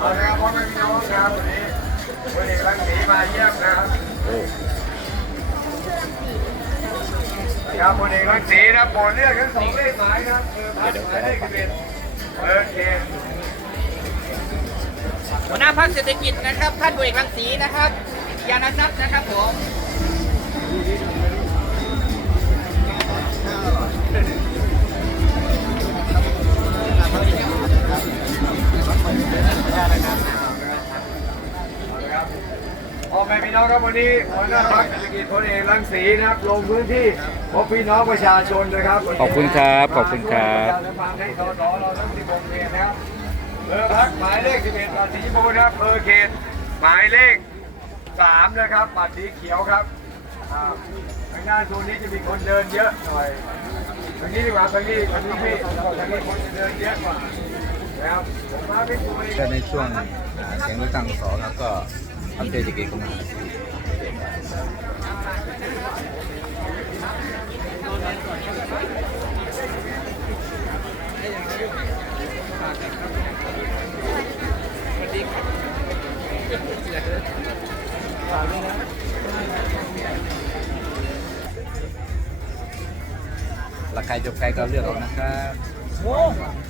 เอาละครับพ่อแม่พี่น้องครับวันนี้วันนี้รังสีมาเยี่ยมนะครับครับวันนี้รังสีนะโปรดเลือกทั้งสองเลขหมายนะครับเบอร์พักหมายเลขสิบเอ็ดเบอร์เขตหัวหน้าพักเศรษฐกิจนะครับท่านบุเอกรังสีนะครับยานัทนะครับผม พ่อแม่พี่น้องครับวันนี้หัวหน้าพักเศรษฐกิจพลเอกรังสีนะครับลงพื้นที่พบพี่น้องประชาชนนะครับขอบคุณครับขอบคุณครับมาช่วยประชาสัมพันธ์ให้สสเราทั้ง16เขตนะครับเบอร์พักหมายเลข11บัตรสีชมพูนะครับเบอร์เขตหมายเลข3นะครับบัตรสีเขียวครับอ่าทางด้านโซนนี้จะมีคนเดินเยอะหน่อยทางนี้ดีกว่าทางนี้ทางนี้พี่ทางนี้คนจะเดินเยอะกว่า นะครับผมมาเป็นตัวเองก็ในช่วงเสียงเลือกตั้งสองแล้วก็อัปเดตเศรษฐกิจกันมาราคาจบใครก็เลือกเอานะครับ